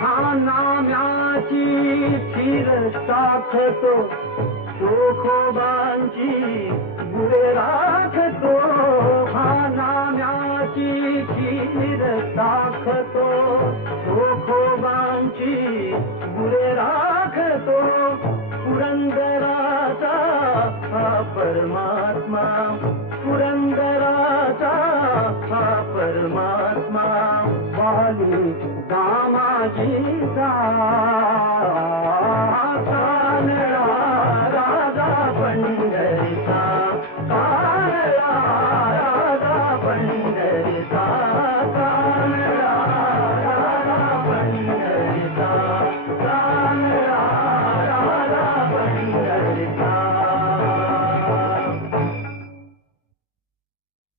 हा नाम्याची खीर साखतो, चोखोबांची गुरे राखतो. हा नाम्याची खीर साखतो, चोखोबांची गुरे राखतो. पुरंदराचा हा परमात्मा, पुरंदराचा हा परमात्मा. वाली दामाजीचा कानळा राजा पंढरीचा, कानळा राजा पंढरीचा, कानळा